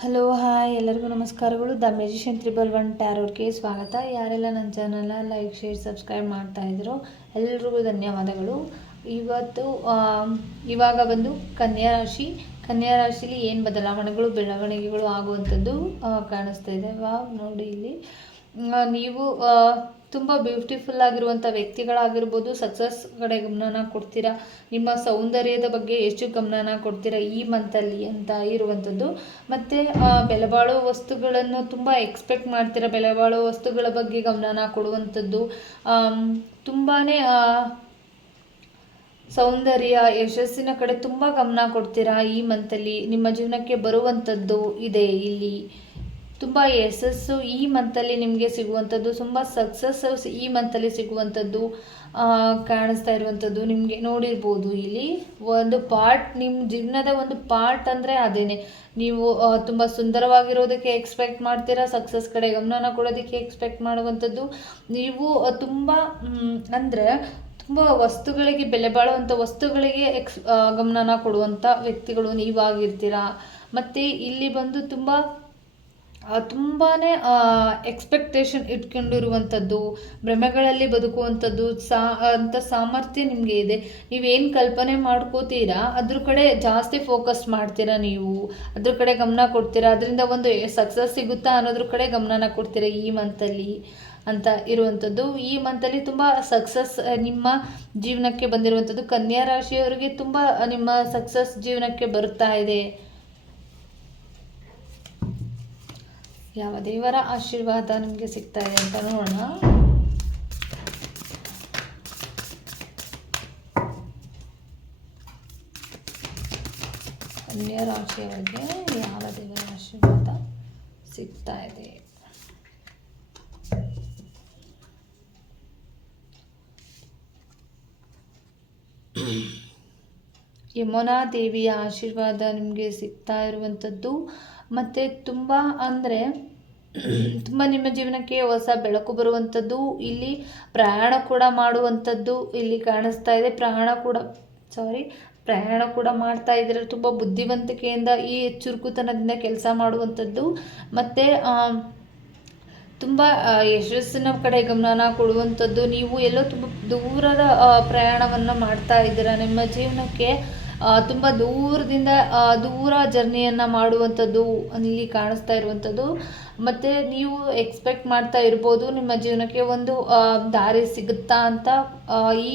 Hello, hi. ಎಲ್ಲರಿಗೂ ನಮಸ್ಕಾರಗಳು. The magician triple one ಟ್ಯಾರೋರ್ಗೆ ಸ್ವಾಗತ. ಯಾರೆಲ್ಲ ನನ್ನ ಚಾನಲ್ನ ಲೈಕ್, ಶೇರ್, ಸಬ್ಸ್ಕ್ರೈಬ್ ಮಾಡ್ತಾ ಇದ್ದೀರೋ ಎಲ್ರಿಗೂ ಧನ್ಯವಾದಗಳು. ಇವತ್ತು ಇವಾಗ ಬಂದು ಕನ್ಯಾ ರಾಶಿ. ಕನ್ಯಾ ರಾಶಿಲಿ ಏನು ಬದಲಾವಣೆಗಳು, ಬೆಳವಣಿಗೆಗಳು ಆಗುವಂಥದ್ದು ಕಾಣಿಸ್ತಾ ಇದೆ. ವಾ ನೋಡಿ ಇಲ್ಲಿ. ನೀವು ತುಂಬ ಬ್ಯೂಟಿಫುಲ್ ಆಗಿರುವಂಥ ವ್ಯಕ್ತಿಗಳಾಗಿರ್ಬೋದು ಸಕ್ಸಸ್ ಕಡೆ ಗಮನನ ಕೊಡ್ತೀರಾ? ನಿಮ್ಮ ಸೌಂದರ್ಯದ ಬಗ್ಗೆ ಹೆಚ್ಚು ಗಮನನ ಕೊಡ್ತೀರಾ ಈ ಮಂತಲ್ಲಿ ಅಂತ ಇರುವಂಥದ್ದು. ಮತ್ತು ಬೆಲೆ ಬಾಳೋ ವಸ್ತುಗಳನ್ನು ತುಂಬ ಎಕ್ಸ್ಪೆಕ್ಟ್ ಮಾಡ್ತೀರಾ? ಬೆಲೆ ಬಾಳೋ ವಸ್ತುಗಳ ಬಗ್ಗೆ ಗಮನನ ಕೊಡುವಂಥದ್ದು. ತುಂಬಾ ಸೌಂದರ್ಯ, ಯಶಸ್ಸಿನ ಕಡೆ ತುಂಬ ಗಮನ ಕೊಡ್ತೀರಾ ಈ ಮಂತಲ್ಲಿ ನಿಮ್ಮ ಜೀವನಕ್ಕೆ ಬರುವಂಥದ್ದು ಇದೆ ಇಲ್ಲಿ. ತುಂಬ ಯಶಸ್ಸು ಈ ಮಂತಲ್ಲಿ ನಿಮಗೆ ಸಿಗುವಂಥದ್ದು, ತುಂಬ ಸಕ್ಸಸ್ ಈ ಮಂತಲ್ಲಿ ಸಿಗುವಂಥದ್ದು ಕಾಣಿಸ್ತಾ ಇರುವಂಥದ್ದು ನಿಮಗೆ ನೋಡಿರ್ಬೋದು ಇಲ್ಲಿ. ಒಂದು ಪಾರ್ಟ್ ನಿಮ್ಮ ಜೀವನದ ಒಂದು ಪಾರ್ಟ್ ಅಂದರೆ ಅದೇನೆ. ನೀವು ತುಂಬ ಸುಂದರವಾಗಿರೋದಕ್ಕೆ ಎಕ್ಸ್ಪೆಕ್ಟ್ ಮಾಡ್ತೀರಾ ಸಕ್ಸಸ್ ಕಡೆ ಗಮನನ ಕೊಡೋದಕ್ಕೆ ಎಕ್ಸ್ಪೆಕ್ಟ್ ಮಾಡುವಂಥದ್ದು. ನೀವು ತುಂಬ ಅಂದರೆ ತುಂಬ ವಸ್ತುಗಳಿಗೆ, ಬೆಲೆ ಬಾಳುವಂಥ ವಸ್ತುಗಳಿಗೆ ಎಕ್ಸ್ ಗಮನನ ಕೊಡುವಂಥ ವ್ಯಕ್ತಿಗಳು ನೀವಾಗಿರ್ತೀರಾ ಮತ್ತು ಇಲ್ಲಿ ಬಂದು ತುಂಬ ತುಂಬಾ ಎಕ್ಸ್ಪೆಕ್ಟೇಷನ್ ಇಟ್ಕೊಂಡಿರುವಂಥದ್ದು, ಭ್ರಮೆಗಳಲ್ಲಿ ಬದುಕುವಂಥದ್ದು, ಸಾ ಅಂಥ ಸಾಮರ್ಥ್ಯ ನಿಮಗೆ ಇದೆ. ನೀವೇನು ಕಲ್ಪನೆ ಮಾಡ್ಕೋತೀರಾ? ಅದ್ರ ಕಡೆ ಜಾಸ್ತಿ ಫೋಕಸ್ ಮಾಡ್ತೀರಾ ನೀವು? ಅದ್ರ ಕಡೆ ಗಮನ ಕೊಡ್ತೀರಾ? ಅದರಿಂದ ಒಂದು ಸಕ್ಸಸ್ ಸಿಗುತ್ತಾ ಅನ್ನೋದ್ರ ಕಡೆ ಗಮನನ ಕೊಡ್ತೀರಾ ಈ ಮಂತಲ್ಲಿ ಅಂತ ಇರುವಂಥದ್ದು? ಈ ಮಂತಲ್ಲಿ ತುಂಬ ಸಕ್ಸಸ್ ನಿಮ್ಮ ಜೀವನಕ್ಕೆ ಬಂದಿರುವಂಥದ್ದು ಕನ್ಯಾ ರಾಶಿಯವರಿಗೆ ತುಂಬ ನಿಮ್ಮ ಸಕ್ಸಸ್ ಜೀವನಕ್ಕೆ ಬರ್ತಾ ಇದೆ. ಯಾವ ದೇವರ ಆಶೀರ್ವಾದ ನಿಮಗೆ ಸಿಗ್ತಾ ಇದೆ ಅಂತ ನೋಡೋಣ. ಕನ್ಯಾ ರಾಶಿಯವರಿಗೆ ಯಾವ ದೇವರ ಆಶೀರ್ವಾದ ಸಿಗ್ತಾ ಇದೆ? ಯಮುನಾ ದೇವಿಯ ಆಶೀರ್ವಾದ ನಿಮಗೆ ಸಿಗ್ತಾ ಇರುವಂಥದ್ದು. ಮತ್ತು ತುಂಬ ಅಂದರೆ ತುಂಬ ನಿಮ್ಮ ಜೀವನಕ್ಕೆ ಹೊಸ ಬೆಳಕು ಬರುವಂಥದ್ದು ಇಲ್ಲಿ ಪ್ರಯಾಣ ಕೂಡ ಮಾಡುವಂಥದ್ದು ಇಲ್ಲಿ ಕಾಣಿಸ್ತಾ ಇದೆ. ಪ್ರಯಾಣ ಕೂಡ ಸಾರಿ ಪ್ರಯಾಣ ಕೂಡ ಮಾಡ್ತಾ ಇದ್ರೆ ತುಂಬ ಬುದ್ಧಿವಂತಿಕೆಯಿಂದ ಈ ಚುರುಕುತನದಿಂದ ಕೆಲಸ ಮಾಡುವಂಥದ್ದು ಮತ್ತು ತುಂಬ ಯಶಸ್ಸಿನ ಕಡೆ ಗಮನ ಕೊಡುವಂಥದ್ದು ನೀವು ಎಲ್ಲೋ ತುಂಬ ದೂರದ ಪ್ರಯಾಣವನ್ನು ಮಾಡ್ತಾ ಇದ್ದೀರಾ? ನಿಮ್ಮ ಜೀವನಕ್ಕೆ ತುಂಬ ದೂರದಿಂದ ದೂರ ಜರ್ನಿಯನ್ನು ಮಾಡುವಂಥದ್ದು ಇಲ್ಲಿ ಕಾಣಿಸ್ತಾ ಇರುವಂಥದ್ದು. ಮತ್ತು ನೀವು ಎಕ್ಸ್ಪೆಕ್ಟ್ ಮಾಡ್ತಾ ಇರ್ಬೋದು ನಿಮ್ಮ ಜೀವನಕ್ಕೆ ಒಂದು ದಾರಿ ಸಿಗುತ್ತಾ ಅಂತ ಈ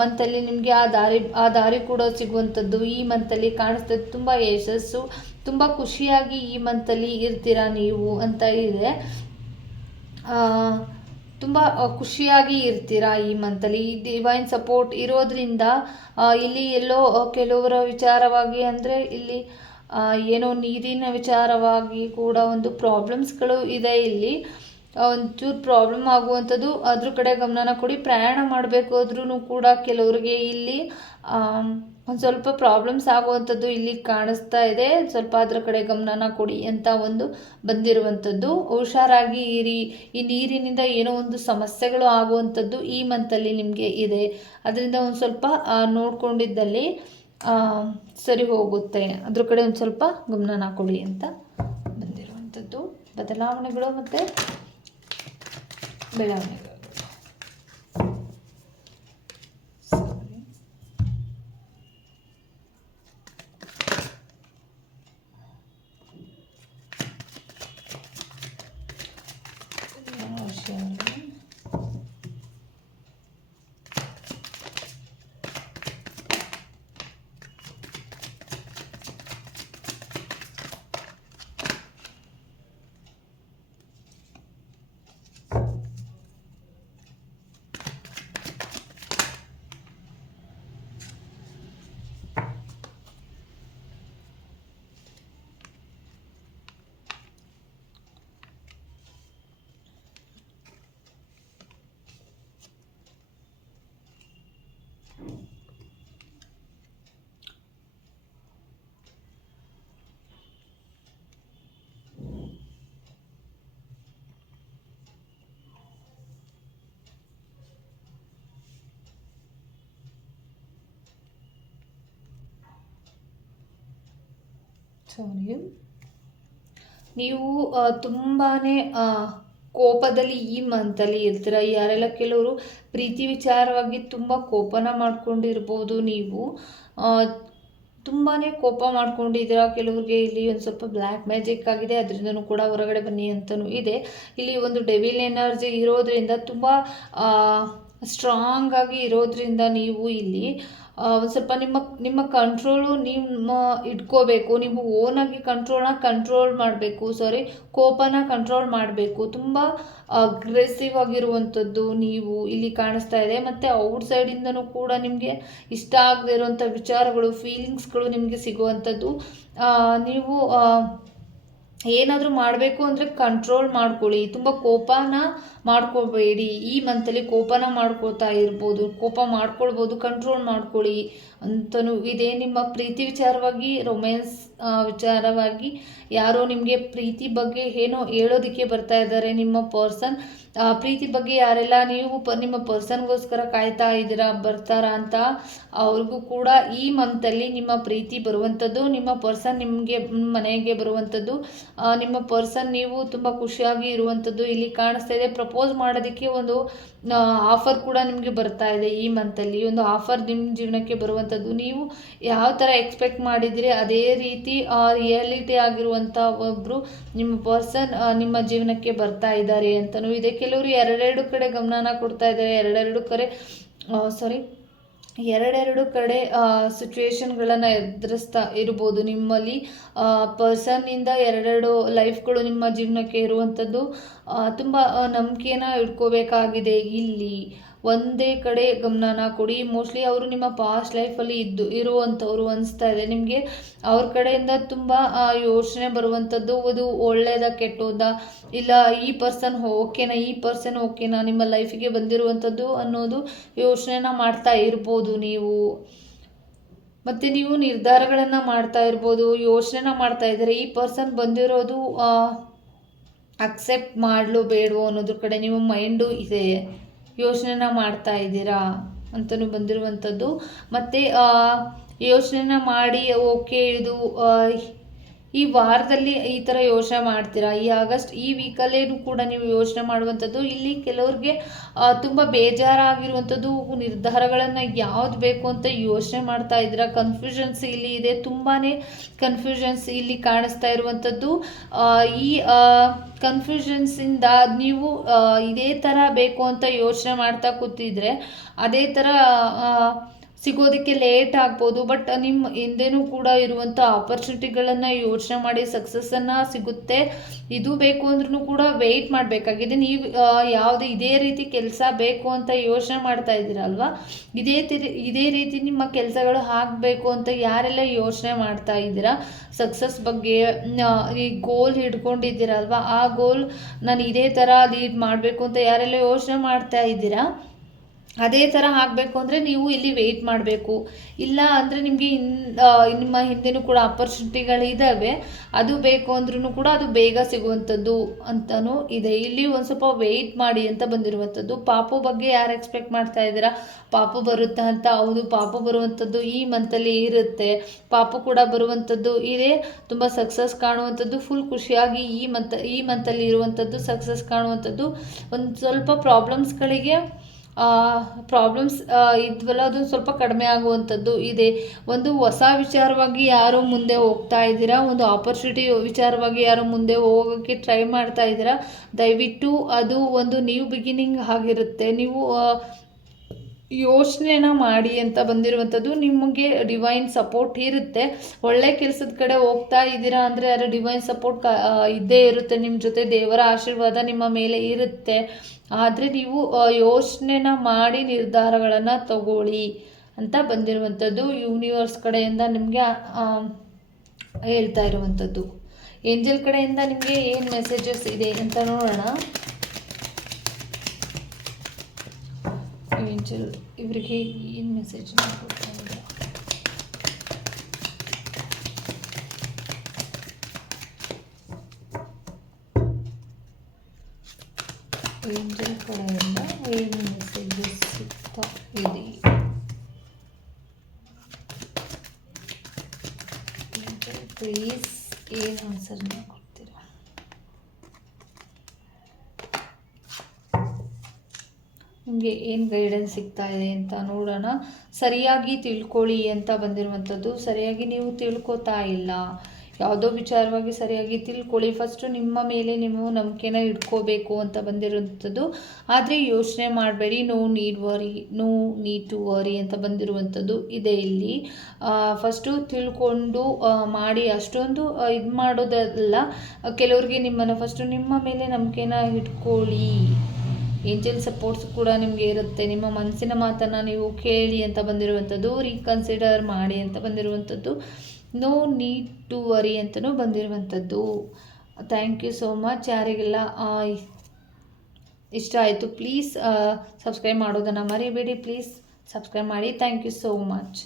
ಮಂತಲ್ಲಿ ನಿಮಗೆ ಆ ದಾರಿ ಆ ದಾರಿ ಕೂಡ ಸಿಗುವಂಥದ್ದು. ಈ ಮಂತಲ್ಲಿ ಕಾಣಿಸ್ತದೆ ತುಂಬ ಯಶಸ್ಸು. ತುಂಬ ಖುಷಿಯಾಗಿ ಈ ಮಂತಲ್ಲಿ ಇರ್ತೀರಾ ನೀವು ಅಂತ ಇದೆ. ತುಂಬ ಖುಷಿಯಾಗಿ ಇರ್ತೀರಾ ಈ ಮಂತಲ್ಲಿ ಈ ಡಿವೈನ್ ಸಪೋರ್ಟ್ ಇರೋದ್ರಿಂದ ಇಲ್ಲಿ ಎಲ್ಲೋ ಕೆಲವರ ವಿಚಾರವಾಗಿ ಅಂದರೆ ಇಲ್ಲಿ ಏನೋ ನೀರಿನ ವಿಚಾರವಾಗಿ ಕೂಡ ಒಂದು ಪ್ರಾಬ್ಲಮ್ಸ್ಗಳು ಇದೆ ಇಲ್ಲಿ. ಒಂಚೂರು ಪ್ರಾಬ್ಲಮ್ ಆಗುವಂಥದ್ದು ಅದ್ರ ಕಡೆ ಗಮನನ ಕೊಡಿ. ಪ್ರಯಾಣ ಮಾಡಬೇಕಾದ್ರೂ ಕೂಡ ಕೆಲವರಿಗೆ ಇಲ್ಲಿ ಒಂದು ಸ್ವಲ್ಪ ಪ್ರಾಬ್ಲಮ್ಸ್ ಆಗುವಂಥದ್ದು ಇಲ್ಲಿ ಕಾಣಿಸ್ತಾ ಇದೆ. ಸ್ವಲ್ಪ ಅದರ ಕಡೆ ಗಮನನ ಕೊಡಿ ಅಂತ ಒಂದು ಬಂದಿರುವಂಥದ್ದು. ಹುಷಾರಾಗಿ ಇರಿ. ಈ ನೀರಿನಿಂದ ಏನೋ ಒಂದು ಸಮಸ್ಯೆಗಳು ಆಗುವಂಥದ್ದು ಈ ಮಂತಲ್ಲಿ ನಿಮಗೆ ಇದೆ. ಅದರಿಂದ ಒಂದು ಸ್ವಲ್ಪ ನೋಡಿಕೊಂಡಿದ್ದಲ್ಲಿ ಸರಿ ಹೋಗುತ್ತೆ. ಅದ್ರ ಕಡೆ ಒಂದು ಸ್ವಲ್ಪ ಗಮನನ ಕೊಡಿ ಅಂತ ಬಂದಿರುವಂಥದ್ದು. ಬದಲಾವಣೆಗಳು ಮತ್ತು ಬೆಳವಣಿಗೆಗಳು Sorry. ರಾಶಿಯವರಿಗೆ ಸಾರಿ ನೀವು ತುಂಬಾ ಕೋಪದಲ್ಲಿ ಈ ಮಂತಲ್ಲಿ ಇರ್ತೀರ? ಯಾರೆಲ್ಲ ಕೆಲವರು ಪ್ರೀತಿ ವಿಚಾರವಾಗಿ ತುಂಬ ಕೋಪನ ಮಾಡ್ಕೊಂಡಿರ್ಬೋದು ನೀವು. ತುಂಬಾ ಕೋಪ ಮಾಡ್ಕೊಂಡಿದ್ದೀರಾ? ಕೆಲವ್ರಿಗೆ ಇಲ್ಲಿ ಒಂದು ಸ್ವಲ್ಪ ಬ್ಲ್ಯಾಕ್ ಮ್ಯಾಜಿಕ್ ಆಗಿದೆ, ಅದರಿಂದನೂ ಕೂಡ ಹೊರಗಡೆ ಬನ್ನಿ ಅಂತಲೂ ಇದೆ. ಇಲ್ಲಿ ಒಂದು ಡೆವಿಲ್ ಎನರ್ಜಿ ಇರೋದ್ರಿಂದ ತುಂಬ ಸ್ಟ್ರಾಂಗ್ ಆಗಿ ಇರೋದ್ರಿಂದ ನೀವು ಇಲ್ಲಿ ಒಂದು ಸ್ವಲ್ಪ ನಿಮ್ಮ ನಿಮ್ಮ ಕಂಟ್ರೋಲು ನಿಮ್ಮ ಇಟ್ಕೋಬೇಕು. ನೀವು ಓನಾಗಿ ಕಂಟ್ರೋಲ್ನ ಕಂಟ್ರೋಲ್ ಮಾಡಬೇಕು ಸಾರಿ ಕೋಪನ ಕಂಟ್ರೋಲ್ ಮಾಡಬೇಕು. ತುಂಬ ಅಗ್ರೆಸಿವ್ ಆಗಿರುವಂಥದ್ದು ನೀವು ಇಲ್ಲಿ ಕಾಣಿಸ್ತಾ ಇದೆ. ಮತ್ತು ಔಟ್ ಸೈಡಿಂದನೂ ಕೂಡ ನಿಮಗೆ ಇಷ್ಟ ಆಗದೇ ಇರುವಂಥ ವಿಚಾರಗಳು ಫೀಲಿಂಗ್ಸ್ಗಳು ನಿಮಗೆ ಸಿಗುವಂಥದ್ದು. ನೀವು ಏನಾದರೂ ಮಾಡಬೇಕು ಅಂದರೆ ಕಂಟ್ರೋಲ್ ಮಾಡ್ಕೊಳ್ಳಿ. ತುಂಬ ಕೋಪನ ಮಾಡ್ಕೋಬೇಡಿ. ಈ ಮಂತಲ್ಲಿ ಕೋಪನ ಮಾಡ್ಕೊಳ್ತಾ ಇರ್ಬೋದು. ಕೋಪ ಮಾಡ್ಕೊಳ್ಬೋದು ಕಂಟ್ರೋಲ್ ಮಾಡ್ಕೊಳ್ಳಿ ಅಂತಲೂ ಇದೇ. ನಿಮ್ಮ ಪ್ರೀತಿ ವಿಚಾರವಾಗಿ ರೊಮ್ಯಾನ್ಸ್ ವಿಚಾರವಾಗಿ ಯಾರೋ ನಿಮಗೆ ಪ್ರೀತಿ ಬಗ್ಗೆ ಏನೋ ಹೇಳೋದಕ್ಕೆ ಬರ್ತಾ ಇದ್ದಾರೆ ನಿಮ್ಮ ಪರ್ಸನ್. ಪ್ರೀತಿ ಬಗ್ಗೆ ಯಾರೆಲ್ಲ ನೀವು ಪ, ನಿಮ್ಮ ಪರ್ಸನ್ಗೋಸ್ಕರ ಕಾಯ್ತಾ ಇದ್ದೀರಾ, ಬರ್ತಾರಾ ಅಂತ ಅವ್ರಿಗೂ ಕೂಡ ಈ ಮಂತಲ್ಲಿ ನಿಮ್ಮ ಪ್ರೀತಿ ಬರುವಂಥದ್ದು, ನಿಮ್ಮ ಪರ್ಸನ್ ನಿಮಗೆ ಮನೆಗೆ ಬರುವಂಥದ್ದು ನಿಮ್ಮ ಪರ್ಸನ್ ನೀವು ತುಂಬ ಖುಷಿಯಾಗಿ ಇರುವಂಥದ್ದು ಇಲ್ಲಿ ಕಾಣಿಸ್ತಾ ಇದೆ. ಪ್ರಪೋಸ್ ಮಾಡೋದಕ್ಕೆ ಒಂದು ಆಫರ್ ಕೂಡ ನಿಮಗೆ ಬರ್ತಾ ಇದೆ ಈ ಮಂತಲ್ಲಿ ಒಂದು ಆಫರ್ ನಿಮ್ಮ ಜೀವನಕ್ಕೆ ಬರುವಂಥದ್ದು ನೀವು ಯಾವ ಥರ ಎಕ್ಸ್ಪೆಕ್ಟ್ ಮಾಡಿದಿರಿ ಅದೇ ರೀತಿ ರಿಯಾಲಿಟಿ ಆಗಿರುವಂಥ ಒಬ್ಬರು ನಿಮ್ಮ ಪರ್ಸನ್ ನಿಮ್ಮ ಜೀವನಕ್ಕೆ ಬರ್ತಾ ಇದ್ದಾರೆ ಅಂತಲೂ ಇದೆ. ಕೆಲವರು ಎರಡೆರಡು ಕಡೆ ಗಮನನ ಕೊಡ್ತಾ ಇದ್ದಾರೆ, ಎರಡೆರಡು ಕಡೆ ಸಾರಿ ಎರಡೆರಡು ಕಡೆ ಸಿಚುವೇಶನ್ಗಳನ್ನು ಎದುರಿಸ್ತಾ ಇರ್ಬೋದು. ನಿಮ್ಮಲ್ಲಿ ಪರ್ಸನ್ನಿಂದ ಎರಡೆರಡು ಲೈಫ್ಗಳು ನಿಮ್ಮ ಜೀವನಕ್ಕೆ ಇರುವಂಥದ್ದು ತುಂಬ ನಂಬಿಕೆನ ಇಟ್ಕೋಬೇಕಾಗಿದೆ ಇಲ್ಲಿ. ಒಂದೇ ಕಡೆ ಗಮನನ ಕೊಡಿ. ಮೋಸ್ಟ್ಲಿ ಅವರು ನಿಮ್ಮ ಪಾಸ್ಟ್ ಲೈಫಲ್ಲಿ ಇದ್ದು, ಇರುವಂಥವ್ರು ಅನಿಸ್ತಾ ಇದೆ. ನಿಮಗೆ ಅವ್ರ ಕಡೆಯಿಂದ ತುಂಬ ಯೋಚನೆ ಬರುವಂಥದ್ದು, ಅದು ಒಳ್ಳೆಯದ ಕೆಟ್ಟೋದ? ಇಲ್ಲ, ಈ ಪರ್ಸನ್ ಓಕೆನಾ, ಈ ಪರ್ಸನ್ ಓಕೆನಾ? ನಿಮ್ಮ ಲೈಫಿಗೆ ಬಂದಿರುವಂಥದ್ದು ಅನ್ನೋದು ಯೋಚನೆನ ಮಾಡ್ತಾ ಇರ್ಬೋದು ನೀವು. ಮತ್ತು ನೀವು ನಿರ್ಧಾರಗಳನ್ನು ಮಾಡ್ತಾ ಇರ್ಬೋದು, ಯೋಚನೆನ ಮಾಡ್ತಾ ಇದ್ದಾರೆ. ಈ ಪರ್ಸನ್ ಬಂದಿರೋದು ಅಕ್ಸೆಪ್ಟ್ ಮಾಡಲು ಬೇಡವೋ ಅನ್ನೋದ್ರ ಕಡೆ ನಿಮ್ಮ ಮೈಂಡು ಇದೆ. ಯೋಚನೆನ ಮಾಡ್ತಾ ಇದ್ದೀರಾ ಅಂತಲೂ ಬಂದಿರುವಂಥದ್ದು. ಮತ್ತು ಯೋಚನೆನ ಮಾಡಿ ಓಕೆ ಇದು ಈ ವಾರದಲ್ಲಿ ಈ ಥರ ಯೋಚನೆ ಮಾಡ್ತೀರಾ? ಈ ಆಗಸ್ಟ್, ಈ ವೀಕಲ್ಲೇನು ಕೂಡ ನೀವು ಯೋಚನೆ ಮಾಡುವಂಥದ್ದು, ಇಲ್ಲಿ ಕೆಲವ್ರಿಗೆ ತುಂಬ ಬೇಜಾರಾಗಿರುವಂಥದ್ದು, ನಿರ್ಧಾರಗಳನ್ನು ಯಾವ್ದು ಬೇಕು ಅಂತ ಯೋಚನೆ ಮಾಡ್ತಾ ಇದ್ದೀರಾ? ಕನ್ಫ್ಯೂಷನ್ಸ್ ಇಲ್ಲಿ ಇದೆ ತುಂಬಾ ಕನ್ಫ್ಯೂಷನ್ಸ್ ಇಲ್ಲಿ ಕಾಣಿಸ್ತಾ ಇರುವಂಥದ್ದು. ಈ ಕನ್ಫ್ಯೂಷನ್ಸಿಂದ ನೀವು ಇದೇ ಥರ ಬೇಕು ಅಂತ ಯೋಚನೆ ಮಾಡ್ತಾ ಕೂತಿದ್ರೆ, ಅದೇ ಥರ ಸಿಗೋದಕ್ಕೆ ಲೇಟ್ ಆಗ್ಬೋದು ಬಟ್ ನಿಮ್ಮ ಹಿಂದೆನೂ ಕೂಡ ಇರುವಂಥ ಆಪರ್ಚುನಿಟಿಗಳನ್ನು ಯೋಚನೆ ಮಾಡಿ ಸಕ್ಸಸ್ಸನ್ನು ಸಿಗುತ್ತೆ. ಇದು ಬೇಕು ಅಂದ್ರೂ ಕೂಡ ವೆಯ್ಟ್ ಮಾಡಬೇಕಾಗಿದೆ. ನೀವು ಯಾವುದು ಇದೇ ರೀತಿ ಕೆಲಸ ಬೇಕು ಅಂತ ಯೋಚನೆ ಮಾಡ್ತಾ ಇದ್ದೀರಲ್ವ ಇದೇ ಇದೇ ರೀತಿ ನಿಮ್ಮ ಕೆಲಸಗಳು ಆಗಬೇಕು ಅಂತ ಯಾರೆಲ್ಲ ಯೋಚನೆ ಮಾಡ್ತಾ ಇದ್ದೀರಾ? ಸಕ್ಸಸ್ ಬಗ್ಗೆ ಈ ಗೋಲ್ ಹಿಡ್ಕೊಂಡಿದ್ದೀರಲ್ವ ಆ ಗೋಲ್ ನಾನು ಇದೇ ಥರ ಲೀಡ್ ಮಾಡಬೇಕು ಅಂತ ಯಾರೆಲ್ಲ ಯೋಚನೆ ಮಾಡ್ತಾ ಇದ್ದೀರಾ? ಅದೇ ಥರ ಆಗಬೇಕು ಅಂದರೆ ನೀವು ಇಲ್ಲಿ ವೆಯ್ಟ್ ಮಾಡಬೇಕು. ಇಲ್ಲ ಅಂದರೆ ನಿಮಗೆ ಇನ್ ನಿಮ್ಮ ಹಿಂದೆನೂ ಕೂಡ ಅಪರ್ಚುನಿಟಿಗಳಿದ್ದಾವೆ ಅದು ಬೇಕು ಅಂದ್ರೂ ಕೂಡ ಅದು ಬೇಗ ಸಿಗುವಂಥದ್ದು ಅಂತಲೂ ಇದೆ. ಇಲ್ಲಿ ಒಂದು ಸ್ವಲ್ಪ ವೆಯ್ಟ್ ಮಾಡಿ ಅಂತ ಬಂದಿರುವಂಥದ್ದು ಪಾಪು ಬಗ್ಗೆ ಯಾರು ಎಕ್ಸ್ಪೆಕ್ಟ್ ಮಾಡ್ತಾ ಇದ್ದೀರಾ? ಪಾಪು ಬರುತ್ತೆ ಅಂತ? ಹೌದು, ಪಾಪು ಬರುವಂಥದ್ದು ಈ ಮಂತಲ್ಲಿ ಇರುತ್ತೆ. ಪಾಪು ಕೂಡ ಬರುವಂಥದ್ದು ಇದೆ. ತುಂಬ ಸಕ್ಸಸ್ ಕಾಣುವಂಥದ್ದು ಫುಲ್ ಖುಷಿಯಾಗಿ ಈ ಮಂತ್ ಈ ಮಂತಲ್ಲಿ ಇರುವಂಥದ್ದು ಸಕ್ಸಸ್ ಕಾಣುವಂಥದ್ದು ಒಂದು ಸ್ವಲ್ಪ ಪ್ರಾಬ್ಲಮ್ಸ್ಗಳಿಗೆ ಪ್ರಾಬ್ಲಮ್ಸ್ ಇದ್ವಲ್ಲ ಅದು ಸ್ವಲ್ಪ ಕಡಿಮೆ ಆಗುವಂಥದ್ದು ಇದೆ. ಒಂದು ಹೊಸ ವಿಚಾರವಾಗಿ ಯಾರು ಮುಂದೆ ಹೋಗ್ತಾ ಇದ್ದೀರಾ? ಒಂದು ಆಪರ್ಚುನಿಟಿ ವಿಚಾರವಾಗಿ ಯಾರು ಮುಂದೆ ಹೋಗೋಕ್ಕೆ ಟ್ರೈ ಮಾಡ್ತಾ ಇದ್ದೀರಾ? ದಯವಿಟ್ಟು ಅದು ಒಂದು ನ್ಯೂ ಬಿಗಿನಿಂಗ್ ಆಗಿರುತ್ತೆ. ನೀವು ಯೋಚನೆನ ಮಾಡಿ ಅಂತ ಬಂದಿರುವಂಥದ್ದು ನಿಮಗೆ ಡಿವೈನ್ ಸಪೋರ್ಟ್ ಇರುತ್ತೆ. ಒಳ್ಳೆ ಕೆಲಸದ ಕಡೆ ಹೋಗ್ತಾ ಇದ್ದೀರಾ ಅಂದರೆ ಅದರ ಡಿವೈನ್ ಸಪೋರ್ಟ್ ಇದ್ದೇ ಇರುತ್ತೆ. ನಿಮ್ಮ ಜೊತೆ ದೇವರ ಆಶೀರ್ವಾದ ನಿಮ್ಮ ಮೇಲೆ ಇರುತ್ತೆ. ಆದರೆ ನೀವು ಯೋಚನೆನ ಮಾಡಿ ನಿರ್ಧಾರಗಳನ್ನು ತಗೊಳ್ಳಿ ಅಂತ ಬಂದಿರುವಂಥದ್ದು ಯೂನಿವರ್ಸ್ ಕಡೆಯಿಂದ ನಿಮಗೆ ಹೇಳ್ತಾ ಇರುವಂಥದ್ದು. ಏಂಜಲ್ ಕಡೆಯಿಂದ ನಿಮಗೆ ಏನು ಮೆಸೇಜಸ್ ಇದೆ ಅಂತ ನೋಡೋಣ. ಏಂಜಲ್ ಇವರಿಗೆ ಏನು ಮೆಸೇಜ್ ಕೊಡ್ತಾ ಏಂಜಲ್ ಕಡೆಯಿಂದ ಏನು ಮೆಸೇಜಸ್ ಸಿಗ್ತಾ ಇದೆ ಪ್ಲೀಸ್ ಏನು ಆನ್ಸರ್ನ ಕೊಡ್ತೀರಾ ನಿಮಗೆ ಏನು ಗೈಡೆನ್ಸ್ ಸಿಗ್ತಾ ಇದೆ ಅಂತ ನೋಡೋಣ. ಸರಿಯಾಗಿ ತಿಳ್ಕೊಳ್ಳಿ ಅಂತ ಬಂದಿರುವಂಥದ್ದು. ಸರಿಯಾಗಿ ನೀವು ತಿಳ್ಕೊತಾ ಇಲ್ಲ. ಯಾವುದೋ ವಿಚಾರವಾಗಿ ಸರಿಯಾಗಿ ತಿಳ್ಕೊಳ್ಳಿ. ಫಸ್ಟು ನಿಮ್ಮ ಮೇಲೆ ನೀವು ನಂಬಿಕೆನ ಇಟ್ಕೋಬೇಕು ಅಂತ ಬಂದಿರುವಂಥದ್ದು. ಆದರೆ ಯೋಚನೆ ಮಾಡಬೇಡಿ. No need worry no need to worry ಅಂತ ಬಂದಿರುವಂಥದ್ದು ಇದೆ ಇಲ್ಲಿ. ಫಸ್ಟು ತಿಳ್ಕೊಂಡು ಮಾಡಿ ಅಷ್ಟೊಂದು ಇದು ಮಾಡೋದಲ್ಲ. ಕೆಲವ್ರಿಗೆ ನಿಮ್ಮನ್ನು ಫಸ್ಟು ನಿಮ್ಮ ಮೇಲೆ ನಂಬಿಕೆನ ಇಟ್ಕೊಳ್ಳಿ. ಏಂಜಲ್ ಸಪೋರ್ಟ್ಸ್ ಕೂಡ ನಿಮಗೆ ಇರುತ್ತೆ. ನಿಮ್ಮ ಮನಸ್ಸಿನ ಮಾತನ್ನು ನೀವು ಕೇಳಿ ಅಂತ ಬಂದಿರುವಂಥದ್ದು ರೀಕನ್ಸಿಡರ್ ಮಾಡಿ ಅಂತ ಬಂದಿರುವಂಥದ್ದು ನೋ ನೀಡ್ ಟು ವರಿ ಅಂತಲೂ ಬಂದಿರುವಂಥದ್ದು. ಥ್ಯಾಂಕ್ ಯು ಸೋ ಮಚ್ ಯಾರಿಗೆಲ್ಲ ಇಷ್ಟ ಆಯಿತು ಪ್ಲೀಸ್ ಸಬ್ಸ್ಕ್ರೈಬ್ ಮಾಡೋದನ್ನು ಮರಿಬೇಡಿ. ಪ್ಲೀಸ್ ಸಬ್ಸ್ಕ್ರೈಬ್ ಮಾಡಿ. Thank you so much